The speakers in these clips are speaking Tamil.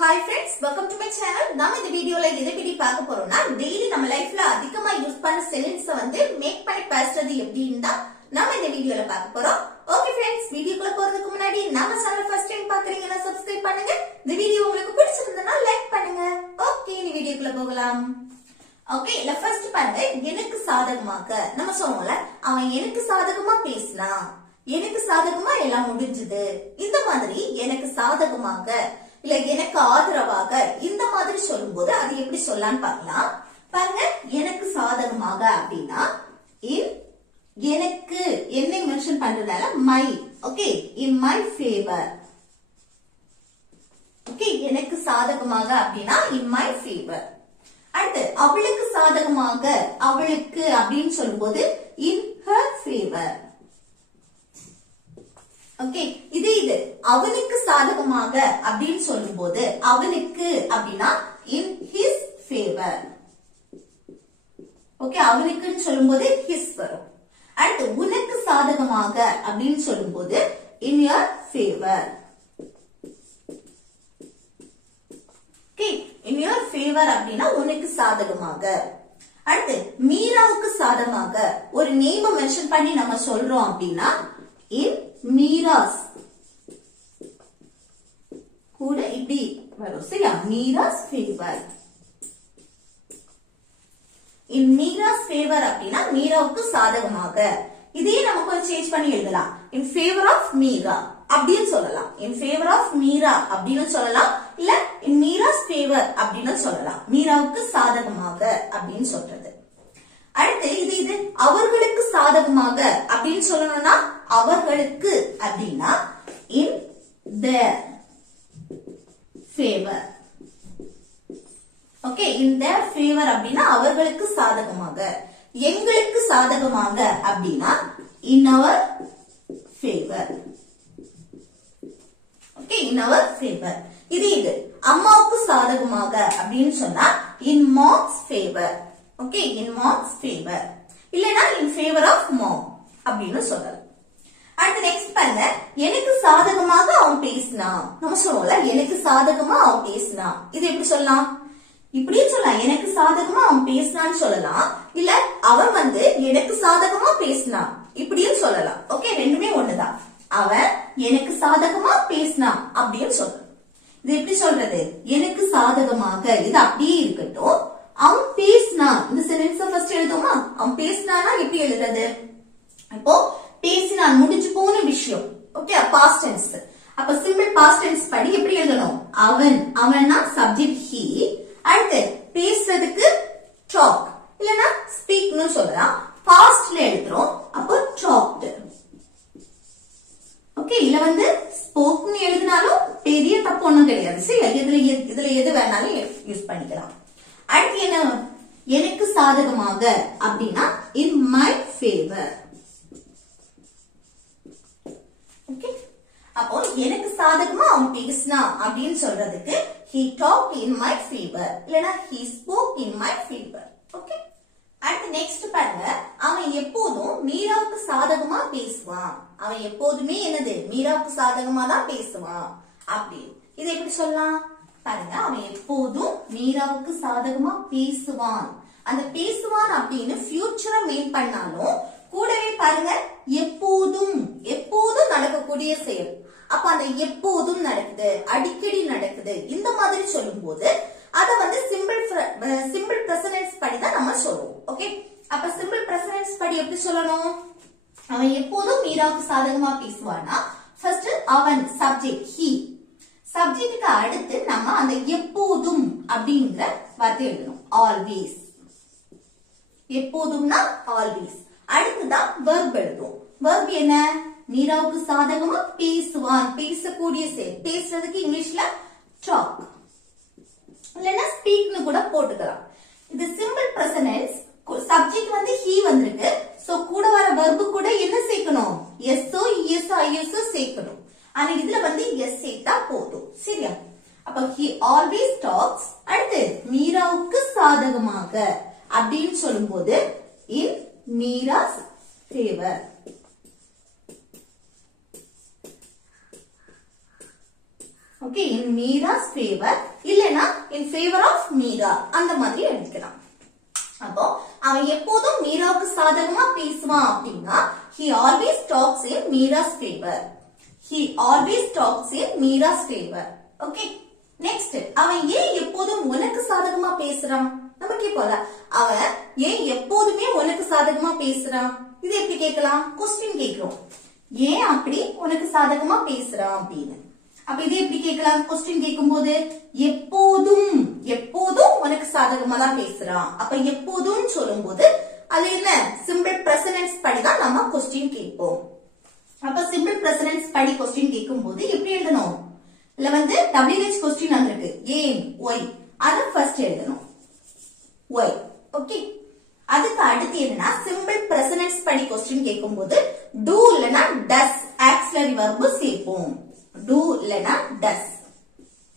Hi friends, welcome to my channel. நாம இந்த வீடியோல எதை பத்தி பார்க்க போறோம்னா டெய்லி நம்ம லைஃப்ல அதிகமா யூஸ் பண்ண சென்டென்ஸ் வந்து மேக் பண்ணி பேசுறது எப்படின்னு தான் நாம இந்த வீடியோல பார்க்க போறோம். ஓகே फ्रेंड्स, வீடியோக்குள்ள போறதுக்கு முன்னாடி நம்ம சேனல் ஃபர்ஸ்ட் டைம் பார்க்கறீங்கன்னா Subscribe பண்ணுங்க. இந்த வீடியோ உங்களுக்கு பிடிச்சிருந்தா லைக் பண்ணுங்க. ஓகே, இந்த வீடியோக்குள்ள போகலாம். ஓகே, இல்ல ஃபர்ஸ்ட் பாருங்க, எனக்கு சாதகமாக நம்ம சொல்றோம்ல, அவன் எனக்கு சாதகமா பேசலாம், எனக்கு சாதகமா எல்லாம் முடிஞ்சது, இந்த மாதிரி எனக்கு சாதகமாக இல்ல எனக்கு ஆதரவாக இந்த மாதிரி சொல்லும்போது அது எப்படி சொல்லலாம்னு பார்க்கலாம். பாருங்க, எனக்கு சாதகமாக அப்படின்னா எனக்கு என்னை மென்ஷன் பண்றதால மை. Okay, in my favour. Okay, எனக்கு சாதகமாக அப்படின்னா இன் மை ஃபேவர். அடுத்து அவளுக்கு சாதகமாக, அவளுக்கு அப்படின்னு சொல்லும்போது இன் ஹர் ஃபேவர். ஓகே, இது அவனுக்கு சாதகமாக அப்படின்னு சொல்லும்போது அவனுக்கு அப்படின்னா இன் ஹிஸ் ஃபேவர். ஓகே, அவனுக்குன்னு சொல்லும்போது ஹிஸ் வரும். அடுத்து உனக்கு சாதகமாக அப்படின்னு சொல்லும்போது in your favour. Okay, in your favour அப்படின்னா உனக்கு சாதகமாக. அடுத்து மீராவுக்கு சாதகமாக ஒரு நேம் மென்ஷன் பண்ணி நம்ம சொல்றோம் அப்படின்னா இன் மீராஸ் கூட இப்படி வரும். சரியா? மீராஸ் ஃபேவர். இன் மீராஸ் ஃபேவர் அப்படின்னா மீராவுக்கு சாதகமாக. இதே நமக்கு ஒரு சேஞ்ச் பண்ணி எழுதலாம். இன் ஃபேவர் ஆஃப் மீரா அப்படின்னு சொல்லலாம். இன் ஃபேவர் ஆஃப் மீரா அப்படின்னு சொல்லலாம். இல்ல இன் மீராஸ் ஃபேவர் அப்படின்னு சொல்லலாம். மீராவுக்கு சாதகமாக அப்படின்னு சொல்றது. அடுத்து இது அவர்களுக்கு சாதகமாக அப்படின்னு சொல்லணும்னா அவர்களுக்கு அப்படின்னா இன் their favor. Okay, in their favor அப்படின்னா அவர்களுக்கு சாதகமாக. எங்களுக்கு சாதகமாக அப்படின்னா in our favor. Okay, in our favor. இது அம்மாவுக்கு சாதகமாக அப்படின்னு சொன்னா in mom's favor. Okay, in mom's favor. இல்லனா in favor of mom அப்படின்னு சொல்லலாம். அடுத்து நெக்ஸ்ட் பாருங்க, எனக்கு சாதகமாக அவன் பேசினான். நம்ம சொல்லுவோம்ல, எனக்கு சாதகமா அவன் பேசினான். இது எப்படி சொல்லலாம்? இப்படியே சொல்லலாம், எனக்கு சாதகமா அவன் பேசினான்னு சொல்லலாம். இல்ல அவன் வந்து எனக்கு சாதகமா பேசினான் இப்படியும் சொல்லலாம். ஓகே, ரெண்டுமே ஒண்ணுதான். அவன் எனக்கு சாதகமா பேசினான் அப்படின்னு சொல்லலாம். இது எப்படி சொல்றது? எனக்கு சாதகமாக இது அப்படியே இருக்கட்டும். அவன் பேசினான், இந்த சென்டென்ஸ் ஃபர்ஸ்ட் எழுதுமா? அவன் பேசினானா எப்படி எழுதுறது? இப்போ பேசினான் முடிஞ்சு போன விஷயம். Okay, past tense. அப்ப சிம்பிள் பாஸ்ட் டென்ஸ் படி எப்படி எழுதணும்? அவன், அவன்னா சப்ஜெக்ட் ஹி. அடுத்து பேசுறதுக்கு டாக் இல்லனா ஸ்பீக்னு சொல்லலாம். பாஸ்ட்ல எழுதுறோம், அப்போ டாக்ட். ஓகே, இல்ல வந்து ஸ்போக்னு எழுதினாலும் பெரிய தப்பு ஒண்ணும் கிடையாது. சரி, இதுல எது வேணாலும் யூஸ் பண்ணிக்கலாம். அடுத்து என்ன? எனக்கு சாதகமாக அப்படின்னா இன் மை ஃபேவர். ஓகே, அப்போ எனக்கு சாதகமா அவன் பேசினா அப்படின்னு சொல்றதுக்கு he talked in my favor இல்லனா he spoke in my favor. Okay, அடுத்து நெக்ஸ்ட் பாருங்க, அவன் எப்போதும் மீராவுக்கு சாதகமா பேசுவான். அவன் எப்போதுமே என்னது? மீராவுக்கு சாதகமா தான் பேசுவான் அப்படி. இது எப்படி சொல்லலாம்? பாருங்க, அவன் எப்போதும் மீராவுக்கு சாதகமா பேசுவான். அந்த பேசுவான் அப்படின்னு ஃபியூச்சரை மீன் பண்ணாலும் கூடவே பாருங்க எப்போதும், எப்போதும் நடக்கக்கூடிய செயல். அப்ப அந்த எப்போதும் நடக்குது, அடிக்கடி நடக்குது, இந்த மாதிரி சொல்லும் போது அத வந்து சிம்பிள் பிரசன்ஸ் படி தான் நம்ம சொல்லுவோம். ஓகே, அப்ப சிம்பிள் பிரசன்ஸ் படி எப்படி சொல்லணும்? அவன் எப்போதும் மீராவுக்கு சாதகமா பேசுவான்னா ஃபர்ஸ்ட் அவன் சப்ஜெக்ட் ஹி. சப்ஜெக்டுக்கு அடுத்து நம்ம அந்த எப்போதும் அப்படிங்கிற வார்த்தை எழுதணும். ஆல்வேஸ். எப்போதும்னா ஆல்வேஸ். அடுத்துதான் வெர்ப் எழுதுவோம். வெர்ப் என்ன? மீராவுக்கு சாதகமா பேசுவான், பேசக்கூடிய செயல். பேசுறதுக்கு இங்கிலீஷ்ல டாக் இல்லனா ஸ்பீக்னு கூட போட்டுக்கலாம். இது சிம்பிள் பிரசன்ஸ். சப்ஜெக்ட் வந்து ஹி வந்திருக்கு. சோ கூட வர வெர்ப் கூட என்ன சேர்க்கணும்? எஸ்ஓ இஎஸ்ஓ ஐஎஸ்ஓ சேர்க்கணும். ஆனா இதுல வந்து எஸ் சேர்த்தா போதும். சரியா? அப்ப he always talks. அடுத்து மீராவுக்கு சாதகமாக அப்படின்னு சொல்லும்போது in Meera's favour. Okay in Meera's favour இல்லனா இன் ஃபேவர் ஆஃப் மீரா அந்த மாதிரி எழுதிக்கலாம். அப்போ அவன் எப்போதும் மீராவுக்கு சாதகமா பேசுவான் அப்படின்னா he always talks in Meera's favour. he always talks in Meera's favour. Okay next அவன் ஏன் எப்போதும் உனக்கு சாதகமா பேசுறான்? நம்ம கேட்போம்ல அவன் ஏன் எப்போதுமே உனக்கு சாதகமா பேசுறான்? இது எப்படி கேட்கலாம்? கொஸ்டின் கேட்கிறோம். ஏன் அப்படி உனக்கு சாதகமா பேசுறான் அப்படின்னு. அப்ப இது எப்படி கேட்கலாம்? கொஸ்டின் கேட்கும்போது எப்போதும் எப்போதும் உனக்கு சாதகமா தான் பேசுறான். அப்ப எப்போதும் சொல்லும் போது அது என்ன சிம்பிள் பிரசன்ஸ் படிதான் நம்ம கொஸ்டின் கேட்போம். அப்ப சிம்பிள் பிரசன்ஸ் படி கொஸ்டின் கேட்கும் போது எப்படி எழுதணும்? இல்ல வந்து WH கொஸ்டின் வந்திருக்கு ஏன் ஒய் அத ஃபர்ஸ்ட் எழுதணும் ஒய். ஓகே அதுக்கு அடுத்து என்னன்னா சிம்பிள் பிரசன்ஸ் படி கொஸ்டின் கேட்கும் போது do இல்லனா does ஆக்ஸிலரி வெர்ப் சேர்ப்போம். do இல்லனா does.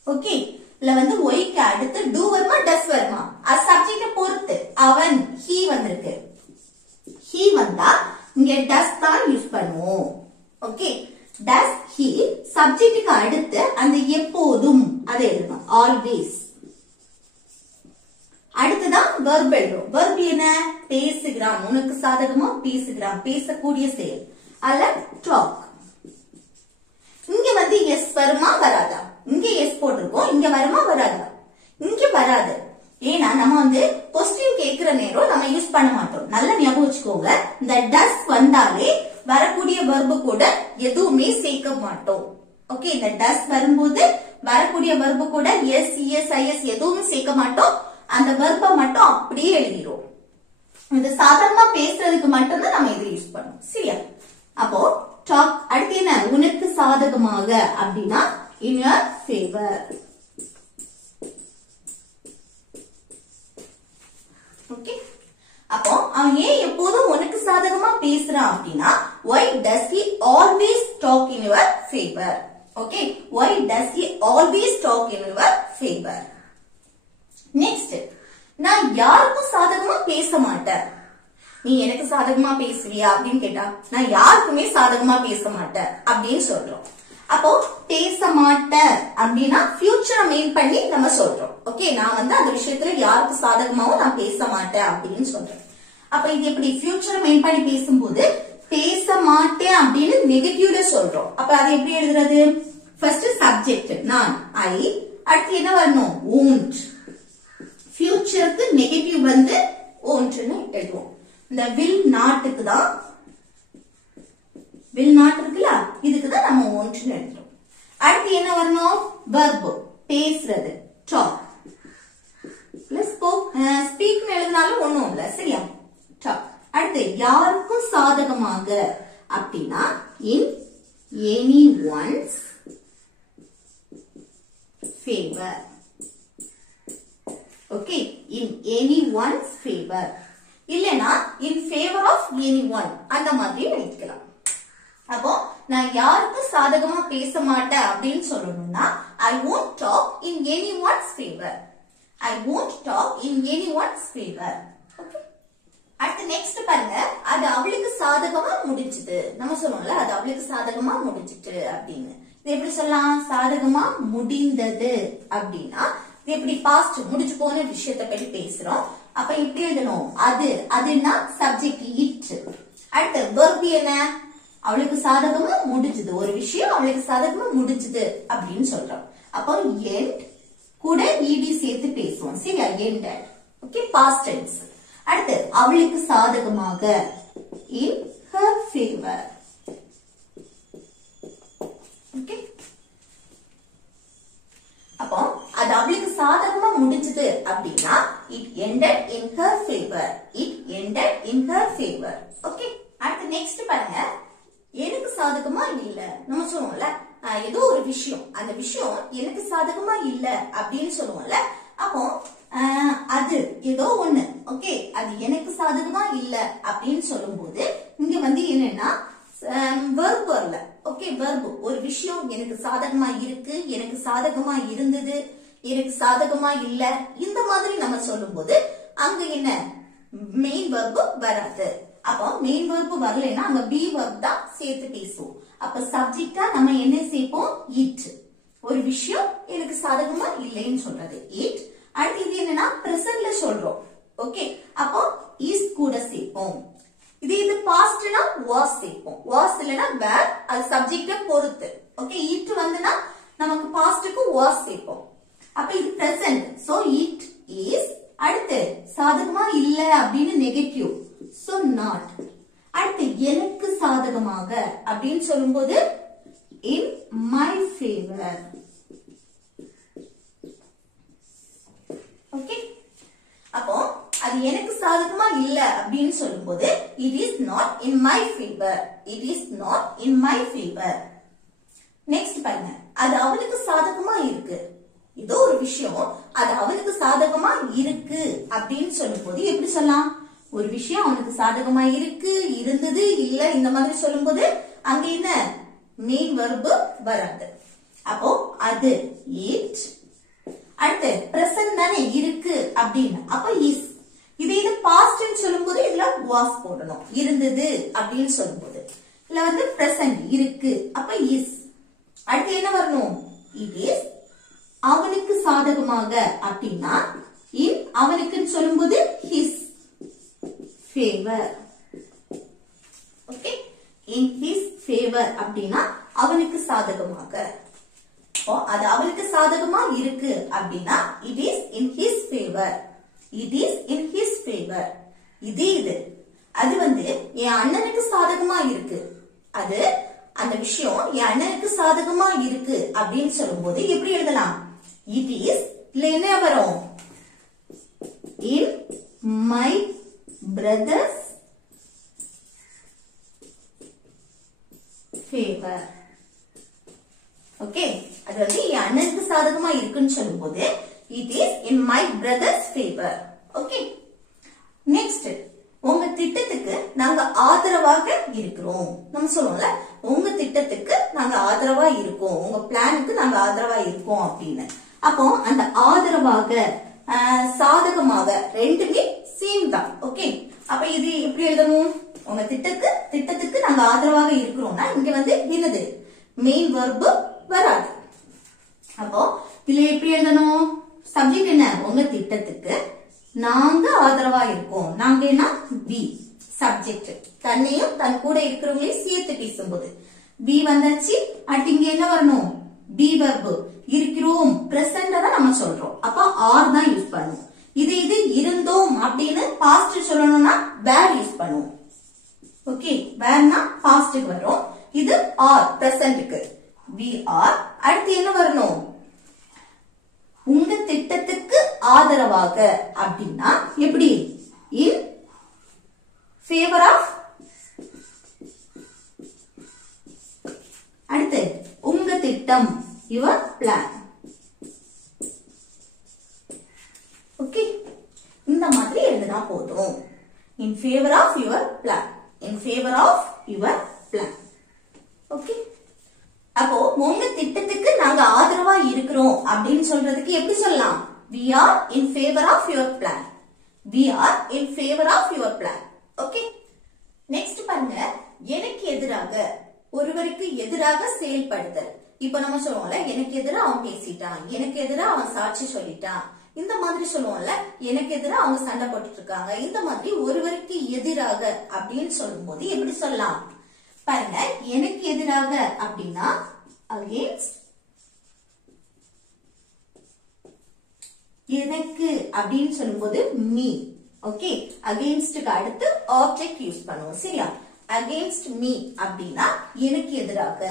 ஓகே இல்ல வந்து ஒய்க்கு அடுத்து do வருமா does வருமா அது சப்ஜெக்ட பொறுத்து. அவன் he வந்திருக்கு. he வந்தா இங்க does தான் யூஸ் பண்ணுவோம். ஓகே does he சப்ஜெக்ட்டுக்கு அடுத்து அந்த எப்போதும் அதை எழுதணும் always. அடுத்துதான் verb எழுதும். verb என்ன? பேசுகிறான். உனக்கு சாதகமா பேசுகிறான். பேசக்கூடிய செயல் அல்ல talk. இங்க வந்து எஸ் வருமா வராதா? இங்க எஸ் போட்டிருக்கோம். இங்க வருமா வராதா? இங்க வராது. ஏன்னா நம்ம வந்து கொஸ்டின் கேட்கிற நேரம் நம்ம யூஸ் பண்ண மாட்டோம். நல்ல ஞாபகம் வச்சுக்கோங்க. இந்த does வந்தாலே வரக்கூடிய verb கூட எதுவுமே சேர்க்க மாட்டோம். ஓகே இந்த does வரும்போது வரக்கூடிய verb கூட எஸ் எஸ் ஐஎஸ் எதுவுமே சேர்க்க மாட்டோம். அந்த verb மட்டும் அப்படியே எழுதிரும். இது சாதாரணமா பேசுறதுக்கு மட்டும் தான் நம்ம இதை யூஸ் பண்ணுவோம். சரியா? அப்போ டாக் அடுத்து என்ன? உனக்கு சாதகமாக அப்படின்னா in your favor. ஓகே அப்போ அவன் ஏன் எப்போதும் உனக்கு சாதகமா பேசுறான் அப்படின்னா why does he always talk in your favor? Okay why does he always talk in your favor? Next நான் யாருக்கும் சாதகமா பேச மாட்டேன். நீ எனக்கு சாதகமா பேசுவியா அப்படின்னு கேட்டா நான் யாருக்குமே சாதகமா பேச மாட்டேன் அப்படின்னு சொல்றோம். அப்போ பேச மாட்டேன் அப்படின்னா ஃபியூச்சரை மெயின் பண்ணி நம்ம சொல்றோம். ஓகே நான் வந்து அந்த விஷயத்துல யாருக்கு சாதகமாவும் நான் பேச மாட்டேன் அப்படின்னு சொல்றேன். அப்ப இது எப்படி ஃபியூச்சரை மெயின் பண்ணி பேசும்போது பேச மாட்டேன் அப்படின்னு நெகட்டிவ்ல சொல்றோம். அப்ப அது எப்படி எழுதுறது? ஃபர்ஸ்ட் சப்ஜெக்ட் நான் ஐ அடுத்து என்ன வரணும்? won't. ஃபியூச்சருக்கு நெகட்டிவ் வந்து won'tனு எழுதுவோம். இந்த will notக்கு தான் will not இருக்குல்ல இதுக்கு தான் நம்ம won'tனு எழுதுறோம். அடுத்து என்ன வரணும்? verb பேசுறது talk. பிளஸ் speak னு எழுதினாலும் ஒண்ணும் இல்ல. சரியா? talk. அடுத்து யாருக்கும் சாதகமாக அப்படின்னா in anyone's favor. Okay in anyone's favor இல்லனா in favor of anyone அந்த மாதிரி எழுதிக்கலாம். அப்போ நான் யாருக்கு சாதகமா பேச மாட்டேன் அப்படின்னு சொல்லணும்னா I won't talk in anyone's favor. I won't talk in anyone's favor. Okay அடுத்து நெக்ஸ்ட் பாருங்க அது அவளுக்கு சாதகமா முடிஞ்சது. நம்ம சொல்லுவோம்ல அது அவளுக்கு சாதகமா முடிஞ்சிட்டு அப்படின்னு. இது எப்படி சொல்லலாம்? சாதகமா முடிந்தது அப்படின்னா இது எப்படி பாஸ்ட் முடிஞ்சு போன விஷயத்தை பத்தி பேசுறோம். அப்ப இப்படி எழுதணும் அது அதுன்னா சப்ஜெக்ட் இட். அடுத்து verb என்ன? அவளுக்கு சாதகமா முடிஞ்சது. ஒரு விஷயம் அவளுக்கு சாதகமா முடிஞ்சது அப்படின்னு சொல்றோம். அப்போ end கூட ed சேர்த்து பேசுவோம். சரியா? ended. Okay past tense. அடுத்து அவளுக்கு சாதகமாக in her favor. ஓகே அப்போ அது அவளுக்கு சாதகமா முடிஞ்சது அப்படின்னா it ended in her favor. it ended in her favor. Okay அடுத்து நெக்ஸ்ட் பாருங்க எனக்கு சாதகமா இல்ல. நம்ம சொல்லுவோம்ல ஏதோ ஒரு விஷயம் அந்த விஷயம் எனக்கு சாதகமா இல்ல அப்படின்னு சொல்லுவோம்ல. அப்போ அது ஏதோ ஒண்ணு ஓகே அது எனக்கு சாதகமா இல்ல அப்படின்னு சொல்லும்போது இங்க வந்து என்னன்னா verb வரல. ஓகே verb ஒரு விஷயம் எனக்கு சாதகமா இருக்கு, எனக்கு சாதகமா இருந்தது, எனக்கு சாதகமா இல்ல இந்த மாதிரி நம்ம சொல்லும்போது அங்க என்ன மெயின் verb வராது. அப்போ மெயின் verb வரலைன்னா அங்க be verb தான் சேர்த்து பேசுவோம். அப்ப சப்ஜெக்டா நம்ம என்ன சேர்ப்போம்? it. ஒரு விஷயம் எனக்கு சாதகமா இல்லைன்னு சொல்றது it. அடுத்து இது என்னன்னா பிரசன்ட்ல சொல்றோம். ஓகே, அப்போ is கூட சேர்ப்போம். இது பாஸ்ட்னா was சேர்ப்போம். was இல்லனா were, அது சப்ஜெக்ட்ட பொறுத்து. ஓகே, it வந்துனா நமக்கு பாஸ்ட்க்கு was சேர்ப்போம். அப்ப இது present, so it is. அடுத்து சாதகமா இல்ல அப்படின்னு நெகட்டிவ், so not. அடுத்து எனக்கு சாதகமாக அப்படின்னு சொல்லும்போது in my favor. ஓகே, அப்போ அது எனக்கு சாதகமா இல்ல அப்படின்னு சொல்லும்போது it is not in my favor. It is not in my favor. Next பாருங்க, அது அவனுக்கு சாதகமா இருக்கு. இதோ ஒரு விஷயம் அது அவனுக்கு சாதகமா இருக்கு அப்படின்னு சொல்லும்போது எப்படி சொல்லலாம்? ஒரு விஷயம் அவனுக்கு சாதகமா இருக்கு, இருந்தது, இல்ல, இந்த மாதிரி சொல்லும்போது அங்க என்ன மெயின் வெர்பு வராது. அப்போ அது it. அடுத்து பிரசன்ட் தானே இருக்கு அப்படின்னு, அப்ப இஸ். இது பாஸ்ட்னு சொல்லும்போது இதுல was போடணும், இருந்தது அப்படின்னு சொல்லும்போது. இதுல வந்து பிரசன்ட் இருக்கு, அப்ப இஸ். அடுத்து என்ன வரணும்? it is அவனுக்கு சாதகமாக அப்படின்னா in அவனுக்குன்னு சொல்லும்போது his favor. Okay, in his favor அப்படின்னா அவனுக்கு சாதகமாக. அது அவனுக்கு சாதகமா இருக்கு அப்படின்னா it is in his favor. It is in his favor. இது அது வந்து என் அண்ணனுக்கு சாதகமா இருக்கு. அது அந்த விஷயம் என் அண்ணனுக்கு சாதகமா இருக்கு அப்படின்னு சொல்லும்போது எப்படி எழுதலாம்? it is இல்ல என்ன வரும்? in my brother's favor. Okay, அது வந்து என் அண்ணனுக்கு சாதகமா இருக்குன்னு சொல்லும்போது it is in my brother's favor. Okay, next, உங்க திட்டத்துக்கு நாங்க ஆதரவாக இருக்கிறோம். நம்ம சொல்லுவோம்ல, உங்க திட்டத்துக்கு நாங்க ஆதரவா இருக்கோம், உங்க பிளானுக்கு நாங்க ஆதரவா இருக்கோம் அப்படின்னு. அப்போ அந்த ஆதரவாக சாதகமாக ரெண்டுமே சேம் தான். ஓகே, அப்ப இது எப்படி எழுதணும்? உங்க திட்டத்துக்கு நாங்க ஆதரவாக இருக்கிறோம்னா இங்க வந்து என்னது மெயின் வெர்பு வராது. அப்போ இதுல எப்படி எழுதணும்? சப்ஜெக்ட் என்ன? உங்க திட்டத்துக்கு நாங்க ஆதரவா இருக்கோம். நாங்க என்ன? we. சப்ஜெக்ட் தன்னையும் தன் கூட இருக்கிறவங்களையும் சேர்த்து பேசும்போது we வந்தாச்சு. அடுத்து இங்க என்ன வரணும்? be verb. இருக்கிறோம் பிரசன்ட் தான் நம்ம சொல்றோம், அப்ப are தான் யூஸ் பண்ணுவோம். இது இருந்தோம் அப்படின்னு பாஸ்ட் சொல்லணும்னா were யூஸ் பண்ணுவோம். ஓகே, வேர்னா பாஸ்ட்க்கு வரும், இது are பிரசன்ட்க்கு we are. அடுத்து என்ன வரணும்? உங்க திட்டத்துக்கு ஆதரவாக அப்படின்னா எப்படி? in favor of. அடுத்து உங்க திட்டம் your plan. ஓகே, இந்த மாதிரி எழுதினா போதும். in favor of your plan. in favor of your plan. Okay, அப்போ உங்க திட்டத்துக்கு நாங்க ஆதரவா இருக்கிறோம் அப்படின்னு சொல்றதுக்கு எப்படி சொல்லலாம்? we are in favor of your plan. we are in favor of your plan. Okay, next பாருங்க, எனக்கு எதிராக, ஒருவருக்கு எதிராக செயல்படுதல். இப்ப நம்ம சொல்லுவோம்ல, எனக்கு எதிராக அவன் பேசிட்டான், எனக்கு எதிராக அவன் சாட்சி சொல்லிட்டான், இந்த மாதிரி சொல்லுவோம்ல, எனக்கு எதிராக அவங்க சண்டை போட்டுட்டு இருக்காங்க. இந்த மாதிரி ஒருவருக்கு எதிராக அப்படின்னு சொல்லும்போது எப்படி சொல்லலாம்? பாருங்க, எனக்கு எதிராக அப்படின்னா against. எனக்கு அப்படின்னு சொல்லும்போது me. ஓகே, அகெயின்ஸ்ட்க்கு அடுத்து ஆப்ஜெக்ட் யூஸ் பண்ணுவோம். சரியா? against me அப்படின்னா எனக்கு எதிராக.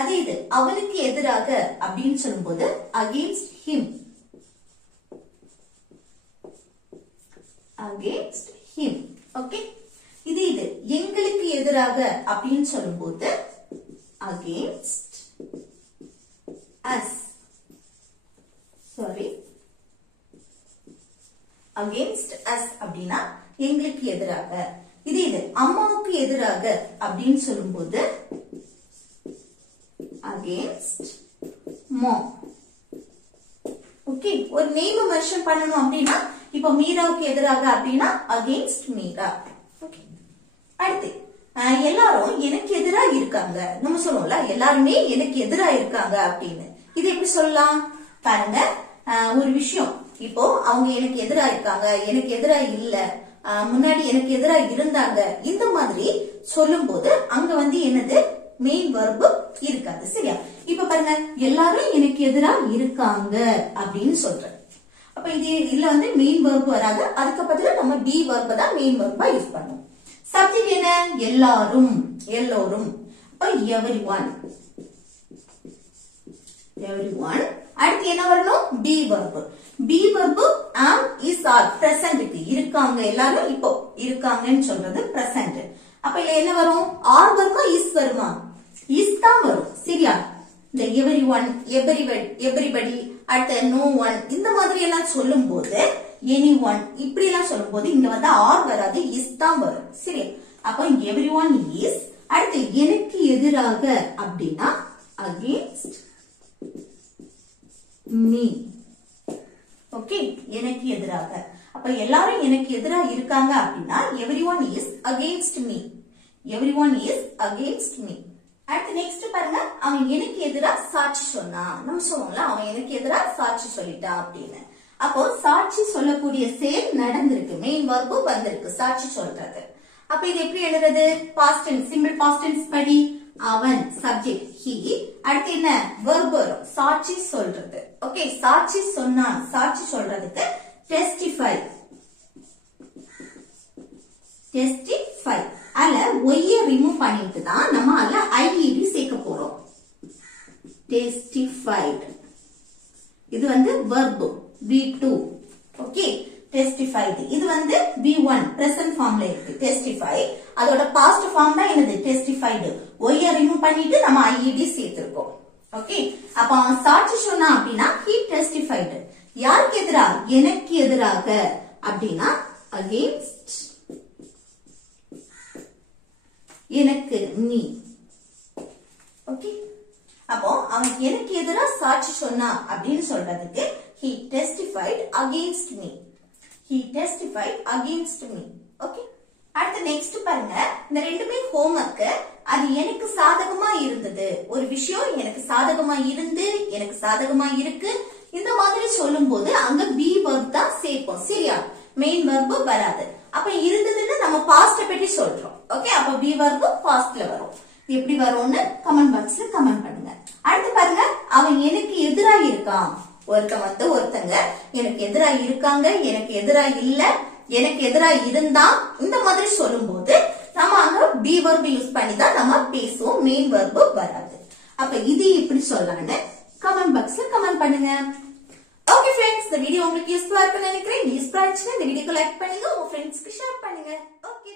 அதே இது அவனுக்கு எதிராக அப்படின்னு சொல்லும்போது against him. against him. Okay, இது எங்களுக்கு எதிராக அப்படின்னு சொல்லும்போது against us. sorry, against us அப்படின்னா எங்களுக்கு எதிராக. இது அம்மாவுக்கு எதிராக அப்படின்னு சொல்லும்போது against mom. ஓகே, ஒரு நேம் மென்ஷன் பண்ணணும் அப்படின்னா இப்ப மீராவுக்கு எதிராக அப்படின்னா against மீரா. ஓகே, அடுத்து எல்லாரும் எனக்கு எதிரா இருக்காங்க. நம்ம சொல்லுவோம்ல, எல்லாருமே எனக்கு எதிரா இருக்காங்க அப்படின்னு. இது எப்படி சொல்லலாம் பாருங்க. ஒரு விஷயம், இப்போ அவங்க எனக்கு எதிரா இருக்காங்க, எனக்கு எதிரா இல்ல, முன்னாடி எனக்கு எதிரா இருந்தாங்க, இந்த மாதிரி சொல்லும் போது அங்க வந்து என்னது மெயின் வெர்ப் இருக்காது. சரியா? இப்ப பாருங்க, எல்லாரும் எனக்கு எதிரா இருக்காங்க அப்படின்னு சொல்றேன். அப்ப இதுல வந்து மெயின் வெர்ப் வராது. அதுக்கு பதிலா நம்ம டி வெர்ப் தான் மெயின் வெர்பா யூஸ் பண்ணுவோம். சப்ஜெக்ட் என்ன? எல்லாரும், எல்லோரும். அப்ப everyone. அடுத்து என்ன வரணும்? B verb. B verb am, is, are, present இருக்காங்க, எல்லாரும் இப்போ இருக்காங்கன்னு சொல்றது present. அப்ப இல்ல என்ன வரும்? ஆர் வருமா is வருமா? is தான் வரும். சரியா? இந்த everyone, everybody, அடுத்து no one இந்த மாதிரி எல்லாம் சொல்லும் போது anyone இப்படி எல்லாம் சொல்லும் போது இங்க வந்து ஆர் வராது, is தான் வரும். சரியா? அப்ப everyone is. அடுத்து எனக்கு எதிராக அப்படின்னா against me. ஓகே, எனக்கு எதிராக. அப்ப எல்லாரும் எனக்கு எதிராக இருக்காங்க அப்படின்னா everyone is against me. everyone is against me. அடுத்து நெக்ஸ்ட் பாருங்க, அவன் எனக்கு எதிராக சாட்சி சொன்னான். நம்ம சொல்லுவோம்ல, அவன் எனக்கு எதிராக சாட்சி சொல்லிட்டான் அப்படின்னு. அப்போ சாட்சி சொல்லக்கூடிய செயல் நடந்திருக்கு, மெயின் வெர்ப் வந்திருக்கு, சாட்சி சொல்றது. அப்ப இது எப்படி எழுதுறது? Past tense, simple past tense படி. அவன் சப்ஜெக்ட் he, அடுத்து என்ன வெர்ப் வரும், சாட்சி சொல்றது. ஓகே, சாட்சி சொன்னான், சாட்சி சொல்றதுக்கு testify. testify அல்ல ஒய்ய ரிமூவ் பண்ணிட்டு தான் நம்ம அல்ல IED சேர்க்க போறோம். testified இது வந்து verb V2. ஓகே, testified இது வந்து V1 present formல இருக்கு. testify அதோட past form தான் என்னது? testified. ஒய்ய ரிமூவ் பண்ணிட்டு நம்ம IED சேர்த்திருக்கோம். ஓகே, அப்ப அவன் சாட்சி சொன்னா அப்படின்னா he testified. யாருக்கு எதிரா? எனக்கு எதிராக அப்படின்னா against எனக்கு நீ. ஓகே, அப்போ அவன் எனக்கு எதிரா சாட்சி சொன்னா அப்படின்னு சொல்றதுக்கு he testified against me. he testified against me. Okay, அடுத்து நெக்ஸ்ட் பாருங்க, இந்த ரெண்டுமே ஹோம்வொர்க். அது எனக்கு சாதகமா இருந்தது, ஒரு விஷயம் எனக்கு சாதகமா இருந்து, எனக்கு சாதகமா இருக்கு, இந்த மாதிரி சொல்லும் போது அங்க பி வெர்ப் தான் சேர்ப்போம். சரியா? மெயின் வெர்ப் வராது. அப்ப இருந்ததுன்னு நம்ம பாஸ்ட் பத்தி சொல்றோம். ஓகே, அப்ப பி வெர்ப் பாஸ்ட்ல வரும். எப்படி வரும்னு கமெண்ட் பாக்ஸ்ல கமெண்ட் பண்ணுங்க. அடுத்து பாருங்க, அவன் எனக்கு எதிரா இருக்கான். ஒருத்தங்க எனக்கு எதிரா இருக்காங்க, எனக்கு எதிரா இல்ல, எனக்கு எதிரா இருந்தா, இந்த மாதிரி சொல்லும் போது நம்ம அங்க பி வெர்ப் யூஸ் பண்ணி தான் நம்ம பேசுவோம், மெயின் வெர்ப் வராது. அப்ப இது எப்படி சொல்லலாம்னு கமெண்ட் பாக்ஸ்ல கமெண்ட் பண்ணுங்க. ஓகே ஃப்ரெண்ட்ஸ், இந்த வீடியோ உங்களுக்கு யூஸ்ஃபுல்லா இருக்குன்னு நினைக்கிறேன். யூஸ்ஃபுல்லா இருந்துச்சுன்னா இந்த வீடியோக்கு லைக் பண்ணுங்க, உங்க ஃப்ரெண்ட்ஸ்க்கு ஷேர் பண்ணுங்க. ஓகே.